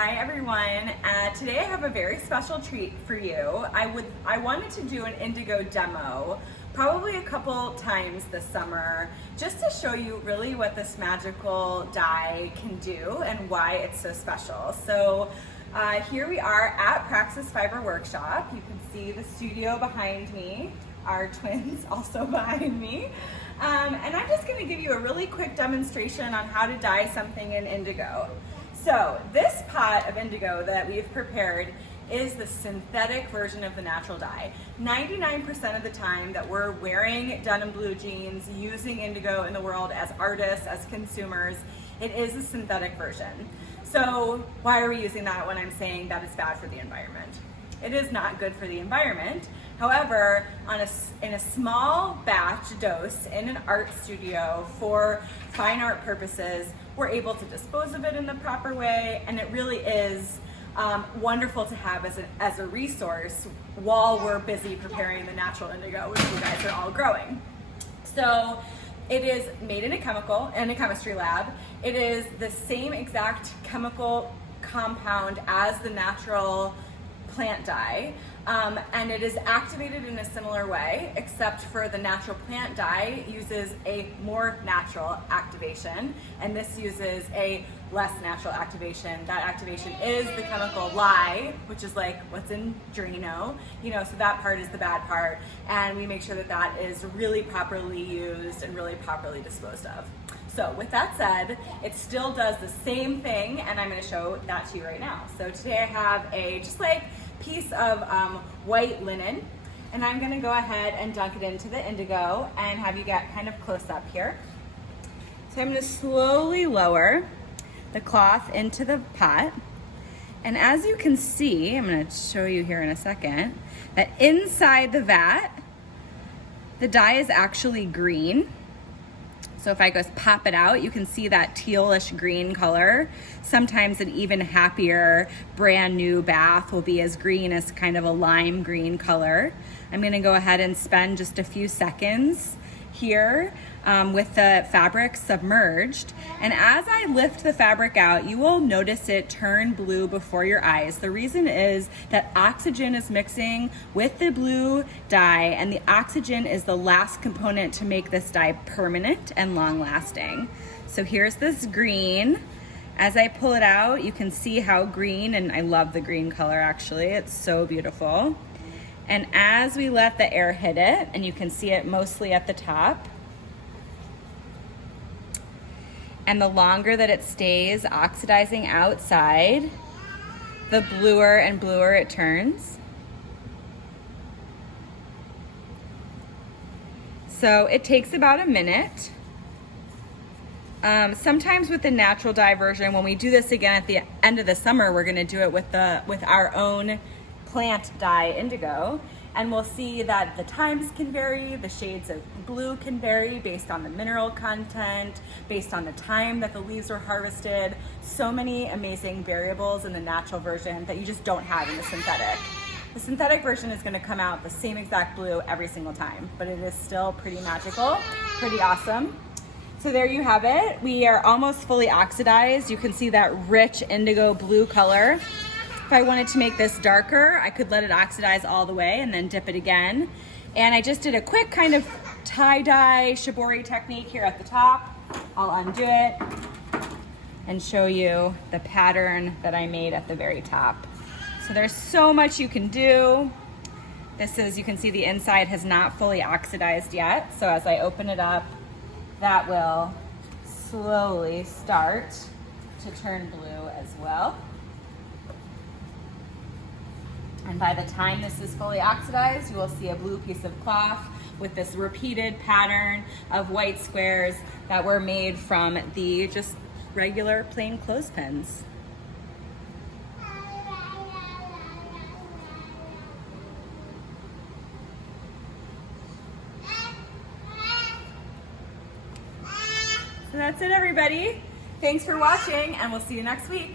Hi everyone, today I have a very special treat for you. I wanted to do an indigo demo probably a couple times this summer just to show you really what this magical dye can do and why it's so special. So here we are at Praxis Fiber Workshop. You can see the studio behind me, our twins also behind me. And I'm just going to give you a really quick demonstration on how to dye something in indigo. So this pot of indigo that we've prepared is the synthetic version of the natural dye. 99% of the time that we're wearing denim blue jeans, using indigo in the world as artists, as consumers, it is a synthetic version. So why are we using that when I'm saying that it's bad for the environment? It is not good for the environment. However, in a small batch dose in an art studio for fine art purposes, we're able to dispose of it in the proper way, and it really is wonderful to have as a resource while we're busy preparing the natural indigo, which you guys are all growing. So it is made in a chemistry lab. It is the same exact chemical compound as the natural plant dye, and it is activated in a similar way, except for the natural plant dye uses a more natural activation, and this uses a less natural activation. That activation is the chemical lye, which is like what's in Drano, so that part is the bad part, and we make sure that that is really properly used and really properly disposed of. So with that said, it still does the same thing, and I'm going to show that to you right now. So today I have a piece of white linen, and I'm going to go ahead and dunk it into the indigo and have you get kind of close up here. So I'm going to slowly lower the cloth into the pot, and as you can see, I'm going to show you here in a second, that inside the vat, the dye is actually green. So if I just pop it out, you can see that tealish green color. Sometimes an even happier brand new bath will be as green as kind of a lime green color. I'm gonna go ahead and spend just a few seconds here with the fabric submerged. And as I lift the fabric out, you will notice it turn blue before your eyes. The reason is that oxygen is mixing with the blue dye, and the oxygen is the last component to make this dye permanent and long lasting. So here's this green. As I pull it out, you can see how green, and I love the green color actually, it's so beautiful. And as we let the air hit it, and you can see it mostly at the top, and the longer that it stays oxidizing outside, the bluer and bluer it turns. So it takes about a minute. Sometimes with the natural dye version, when we do this again at the end of the summer, we're gonna do it with our own plant dye indigo, and we'll see that the times can vary, the shades of blue can vary based on the mineral content, based on the time that the leaves were harvested. So many amazing variables in the natural version that you just don't have in the synthetic. The synthetic version is going to come out the same exact blue every single time, but it is still pretty magical, pretty awesome. So there you have it. We are almost fully oxidized. You can see that rich indigo blue color. If I wanted to make this darker, I could let it oxidize all the way and then dip it again. And I just did a quick kind of tie-dye shibori technique here at the top. I'll undo it and show you the pattern that I made at the very top. So there's so much you can do. This is, you can see the inside has not fully oxidized yet. So as I open it up, that will slowly start to turn blue as well. And by the time this is fully oxidized, you will see a blue piece of cloth with this repeated pattern of white squares that were made from the just regular plain clothespins. So that's it, everybody. Thanks for watching, and we'll see you next week.